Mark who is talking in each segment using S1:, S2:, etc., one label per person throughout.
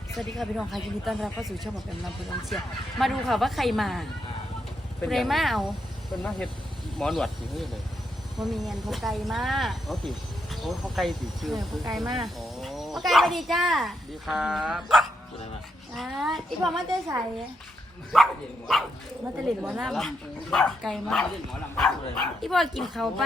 S1: สวัสดีค่ะพี่น้องค่ะยินดีต้อนรับเข้าสู่ช่องของแปมลำพูนองเชียมาดูค่ะว่าใครมาใครมาเอา
S2: เป็นมาเฮ็ดหมอหนวดสิเฮ้ยเลย
S1: ว่ามีเงินพกไก่มา
S2: โอเคโอ้เขาไก่สิชื่อ
S1: พกไก่มา
S2: โอ้
S1: พกไก่สวัสดีจ้า
S2: ดีครับอะไรมา
S1: อีพ่อมาเต้ใส่มาเตลิดหัวล่ำไก่มาอีพ่อกินเขาไป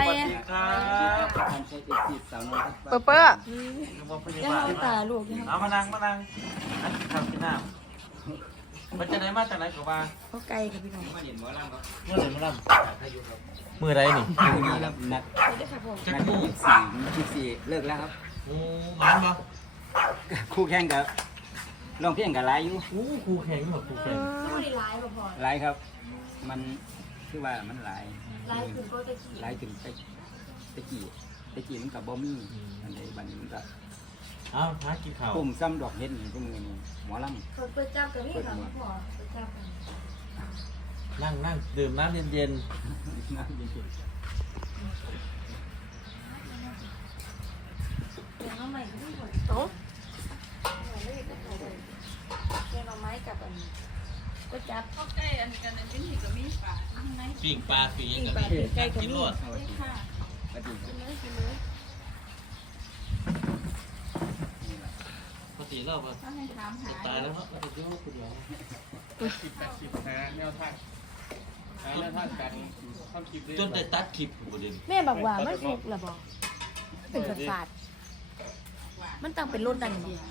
S3: เปอร์
S1: ยังเอาตาลูกยัง
S2: เอามานั่งทำกินน้ำมันจะไหนมาจากไหนกับว่า
S1: พกไก่ค่ะพี่น้อง
S2: เมื่อไหร่มาล่ำมือไรนี่
S4: มือนี้ครับนัด
S1: นัด
S4: 24เลิกแล้วครับ
S2: โอ้มันปะ
S4: คู่แข่งกับลองเพียงกับหลายอยู่
S2: ครูแข่งหมดครูแข่ง
S1: ไม่ได้ร้ายพอ
S4: หลายครับมันคือว่ามันหลาย
S1: ถึงก็ตะกี้
S4: หลายถึงตะกี้มันกับบ่มีอันใดบัดนี้มันก็
S2: เอาท้ากินข้าว
S4: ปุ่มซ้ำดอกเห็ดนี่พวกมือนี่หมอลำ
S1: เปิดเจ้ากับนี่ค่ะพ่อเปิดเจ้า
S2: นั่งดื่มน้ำเย็น
S4: น้ำเย็น
S1: เอาใหม่ก็ไม่หมดโต๊ะแกมาไม้กับอันก็จับ
S3: เข้าใกล้อันกันเป็นหินกับมีปลาข้างใน
S2: ปีกปลาปีกกับ
S1: ใกล้กับ
S2: กินรส
S3: ค่ะกินเลย
S2: ปกติเราปะ
S3: ถ้าให้ถามหา
S2: ตายแล้วครับเราจะยุ่งคุณเหรอ
S5: 10 80นะแนวทางการทำคลิป
S2: จนได้ตัดคลิปประเด็น
S1: แม่บอกว่ามันฟุกหรอบอกเป็นศาสตร์มันต้องเป็นรถดันดี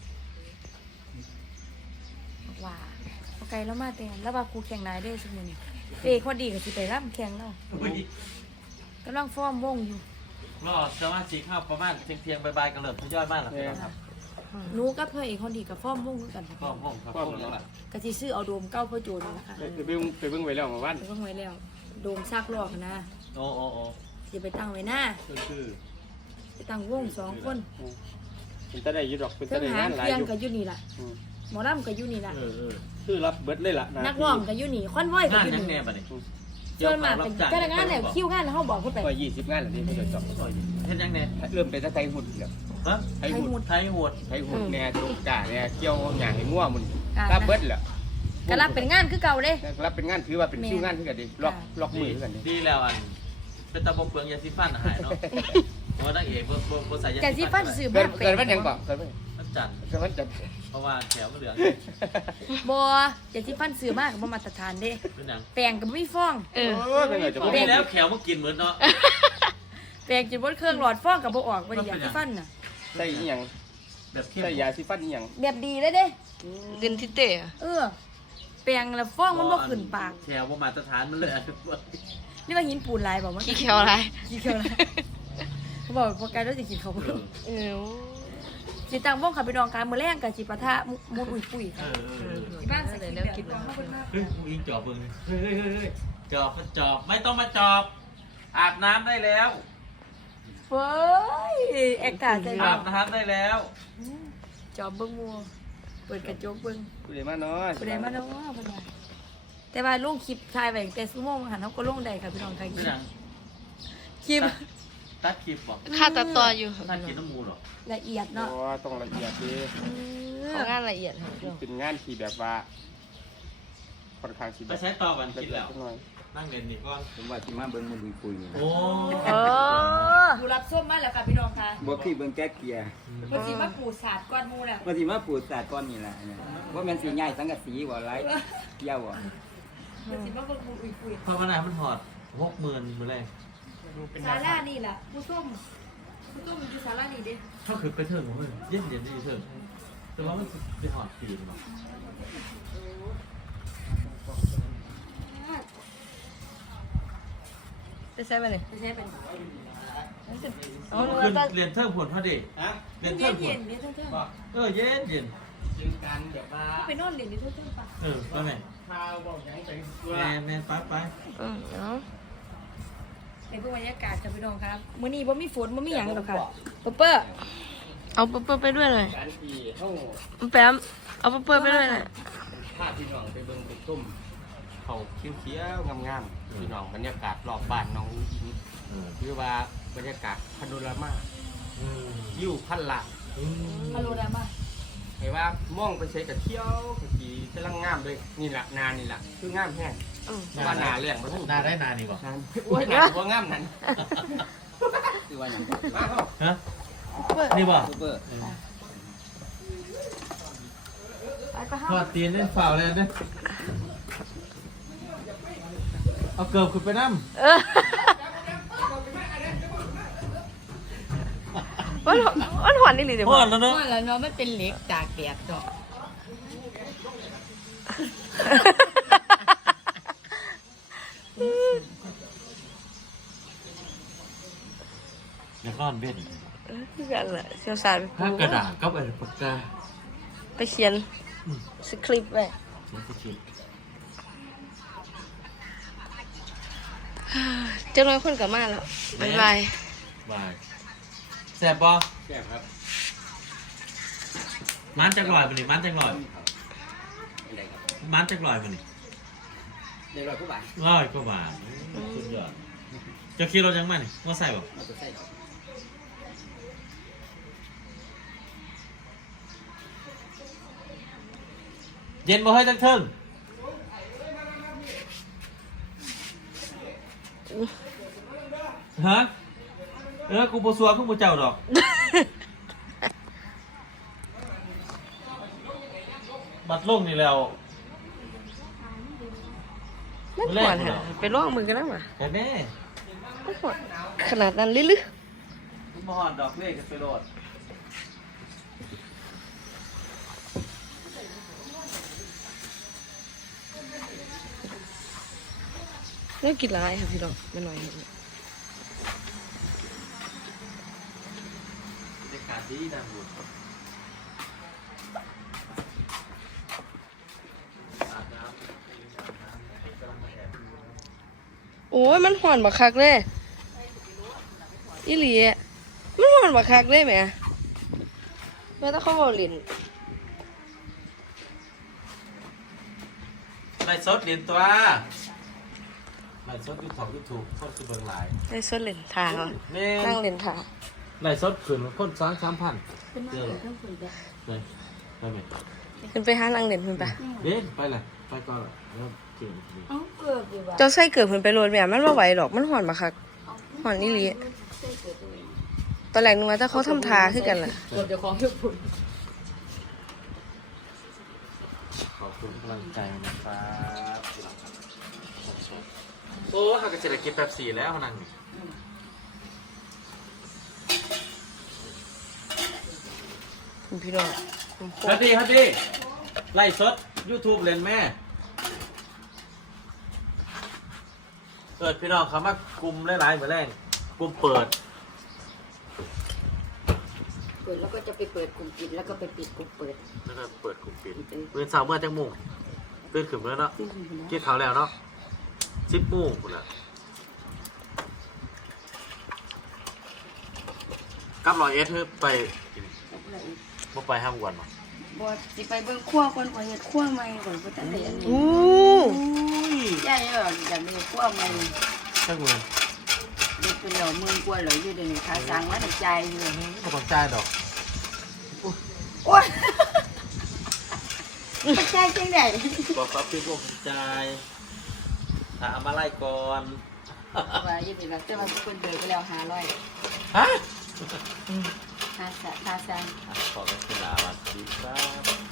S1: บอกว่าโอเคแล้วมาเต้นแล้วว่าครูแข่งนายได้สมุนเป้คนดีกับสิไปร่ำแข่งแล้วกำลังฟ้อมวงอยู่
S2: รอสมาชิกเข้าประมาณเที่ยงบ่ายๆกันเริ่มทยอยมากแล้วครับ
S1: หนูกับเพื่อนอีกคนดีกับฟ้อมวงกัน
S2: ฟ้อมครับฟ้อมแล้วล่ะ
S1: กะทิซื้อเอาโดมเก้าพ่อโจนนะคะ
S5: ไปเบิ่งไว้แล้วมาวัน
S1: ไปเบิ่งไว้แล้วโดมซากลอกนะ
S2: โอ้
S1: จะไปตั้งไว้หน้าไปตั้งวง2 คน
S5: เป็นตะได้อยู่ดอกเป็นตะได้
S1: งานหลายอยู่กับอยู่นี่ล่ะหมอลำกับอยู่นี่ล่ะ
S5: คือรับเบิดเลยล่ะ
S1: นักร้องกับอยู่นี่คอนวอยกับอยู่นี่ส่วนมากเป็นเจ้าหน้างานแล้วคิวงานแล้วเขาบอกเขาไป
S5: 20 งานแล้วนี่เขาจะจบ
S2: เฮ็ดยังไง
S5: เริ่มเป็นตะไคร้หุ่นแล้ว
S2: ฮะไทยหุ่น
S5: เนี่ยตรงกาเนี่ยเกี่ยวหยังให้งัวมันรับเบิดแล้ว
S1: ก็รับเป็นงานคือเก่าเด้
S5: รับเป็นงานถือว่าเป็นคิวงานคือกันดิล็อกมือกัน
S2: ดีแล้วอันเป็นตะบกเปลืองยาสีฟันหายเนาะเพราะนักเอกบ่ใส่
S1: ยาสีฟันซื้อ
S5: มาเกิดวันยังก่อนเกิด
S2: วันจันทร์เพราะว่าแถวมันเหลือง
S1: บ่ยาสีฟันซื้อมากบ่มาตรฐานเด้แปรงก็ไม่ฟ้อง
S2: มีแล้วแขวมากินเหมือนเนาะ
S1: แปรงจนบนเครื่องหลอดฟ้องกับบ่ออกบ่ได้ยาสีฟันน่ะ
S5: ใส่อีหยัง
S2: แบบ
S5: ใส่ยาสีฟันอีหยัง
S1: แบบดีเลยเด้
S3: ดินทิเตะ
S1: แปรงแล้วฟ้องมันบ่ขึ้นปาก
S2: แถวบ่มาตรฐานมันเลย
S1: นี่ว่าหินปูนลายบอกว่า
S3: ขี้เขียวอะไร
S1: เขาบอกพอการรู้สึกกินเขาสิตังว่องขับไปนองการมือแรงกับจิปะทะมูดอุ้ยปุ้ยค่ะบ้านเลยแล้วกินแล้ว
S2: เฮ้ยกูยิงจอบมึงเฮ้ยจอบไม่ต้องมาจอบอาบน้ำได้แล้ว
S1: เฮ้ยแอคท่าใจ
S2: อาบน้ำได้แล้ว
S1: จอบเบิ้งมัวเปิดกระจกเบิ้ง
S5: ผู้ใดมาเนาะ
S1: ผู้ใดมาเนาะผู้ใดแต่ว่าลงคลิปถ่ายไว้แต่ซูโม่หันเขาก็ลงได้ค่ะพี่น้องค่ะคลิป
S2: ตัดคลิปบอก
S3: ค่าตัดต่ออยู่
S2: ตัดคลิปน้ำมูหรอ
S1: ละเอียดเนาะ
S5: ต้องละเอียดดี
S3: ของงานละเอียด
S5: เป็นงานที่แบบว่าค่อนข้างสิ
S2: ไปใช้ต่อกันคิดแล้วนั่งเรียนนี่ก่อน
S4: ผมว่าสิมาเบิ่งมันคุย
S2: โอ้
S1: ดูรับส้มมาแล้วค่ะพี่น้องค่ะ
S4: บ่คือเบิ่งแก๊กเกียร์
S1: บ่สิมาปูศาสตร์ก้อนมูแล้ว
S4: บ่สิมาปูศาสตร์ก้อนนี่แหละว่ามันสิใหญ่สังกะสีบ่ไรเกี่ยวบ่
S1: บ่สิมาเบิ่งมูอุ้ย
S2: เพราะว่าไหนมันหอด60,000มื้อแรก
S1: ศาลานี่ล่ะผู้ส้มอยู่ศาลานี่เด้
S2: เขาคือไปเถิงของมันเย็นดีเถิงแต่ว่ามันไปหอดปีนบ่
S3: จะใช้ไปเลย
S1: จะใช้เป็น
S2: เรียนเทิงผลพอดี
S1: เรียนเทิงเย็นเย็น
S5: การแบบว่า
S1: ไปนอนเรียนเทิงป่ะ
S2: ไปไหม
S5: ข้าวบอกยังไป
S2: แม่ไป
S1: ในพวกบรรยากาศจะไปดองครับมื้อนี้บ่มีฝนบ่มีหยังหรอกค่ะเปอร์
S3: เอาเปอร์ไปด้วยเลยแปมเอาเปอร์ไปด้วยเลย
S5: ถ้าพี่น้องไปเบิ่งไปต้มเขาเขียวๆงามๆพี่น้องบรรยากาศรอบบ้านน้องอิงหรือว่าบรรยากาศพาโนรามาวิวพันหลัก
S1: พาโนรามา
S5: เห็นว่ามองไปใช้กับเที่ยวกะจีกำลังงามเลยนี่แหละนานนี่แหละคืองามแห้งว่านาเลี้ยงมาทั้ง
S2: หน้าได้นาดีกว่า
S5: นานโอ้ยนาว่างามนั้น
S4: คือว่าอย่าง
S5: มาเข้า
S2: ฮะนี่บ่
S4: ซูเปอร์
S1: ไปก็ห้า
S2: ทอดตีนเล่นฝ่าวเลยเนี่ยเอาเกือบขึ้นไปน้ำ
S3: มันหวานนี่หรือเป
S2: พอ
S3: ล่า
S2: แล้วเนาะ
S1: ว่าแล้วเนาะมันเป็นเหล็กตากแดดดอก
S2: แล้วก็เบ็ด
S3: คือกันแหละเชี่ยวชาญ
S2: ถ้ากระดาษก็ไปปากกา
S3: ไปเขียนสคริปต์ไว้
S2: มันจะคิด
S3: เจ้าน้อยคนกลับมาแล้วบ๊ายบาย
S2: บายแซ่บบ่
S4: แซ่บครับ
S2: มันจักลอยมันนี่มันจักลอย
S4: เป็นไรครับ
S2: มันจักลอยมันนี่
S4: เดี๋ยวรอผู้บ่าย
S2: ร้อยกว่าบาทสุดยอดจะคิดเราจังมันนี่ว่าใส่บ่
S4: เอาตัวใส่ดอก
S2: เย็นบ่ให้จักเทิงฮะกูบ่ซัวคือบ่เจ้าดอก บัดลงนี่แล้ว
S3: มันหวานฮะไปลองมือกันแล้วมา
S2: แต่แม่
S3: มันหวานขนาดนั้นเลยหรือ
S2: คุณบ่ฮอดดอกเล่กันไปโลด
S3: เลิกกินร้ายค่ะพี่ดอกไม่หน่อยครับ
S2: บรรยากาศดีนะบุญ
S3: โอ้ยมันหวานบักคักเลยอีหลีอะมันหวานบักคักเลยแหมแม่ต้องเข้ามาเล่น
S2: ไล่สดเรียนตัวไล่สดยูทูบคนคือเบิ่งหลาย
S3: ไอ้สดเล่นทางเหรอ
S2: แม่
S3: นั่งเล่นทาง
S2: ไล่สดขึ้นคน3,000เจอเลยไปไหม
S3: ขึ้นไปหานั่งเล่นขึ้นไป
S2: เด่นไปเลยไปก่อนละแล้วเก่งดี
S1: เอ้าเกือบดีว่ะ
S3: เจ้าใส่เกิดเพิ่นไปโรยแม่มันบ่ไหวหรอกมันหวานบักคักหวานอีหลีตอนแรกนึกว่าถ้าเขาทำทาคือกันล่ะ
S1: เกือบจะของทุกคน
S2: ขอบคุณกำลังใจนะครับโอ้หากจะได้กินแบบ4แล้วนั่งนี่
S3: คุณพี่น้อง
S2: ครับดีไล่สด YouTube เล่นแม่เปิดพี่น้องเขามากลุ่มหลายๆเหมือนแรงกลุ่มเปิด
S1: เปิดแล้วก็จะไปเปิดกลุ่มปิดแล้วก็ไปปิดกลุ่มเปิด
S2: แล้วก็เปิดกลุ่มปิดตื่นเช้าเมื่อจังโมงตื่นขึ้นแล้วเนาะกินข้าวแล้วเนาะ10 โมงพุ่นน่ะกับ100 เอสไปบ่ไป5 วันบ่
S1: บ่สิไปเบิ่งครัวก่อนขอเฮ็ดครัวใหม่ก่อนบ่ทันได้อันนี้
S3: อู้
S1: ย่าอยากมีครัวใหม่
S2: จังเงิน
S1: เด็กเป็นเหล่าเมืองกลัวเหล่าอยู่เดี๋ยวนี้ค่าสั่งมาแต่ใจายอยู่
S2: บ่ต้องจ่ายดอก
S1: โอ๊ยไปจ่ายจังได๋
S2: บอกครับพี่พวกจ่ายถ้าเอามาไล่ก่อน
S1: ว่าอยู่นี่ล่ะแต่ว่าเพิ่นเบิกไปแล้ว500
S2: ฮะ
S1: ค่าสั่ง
S2: ขอบคุณลาวัสดีครับ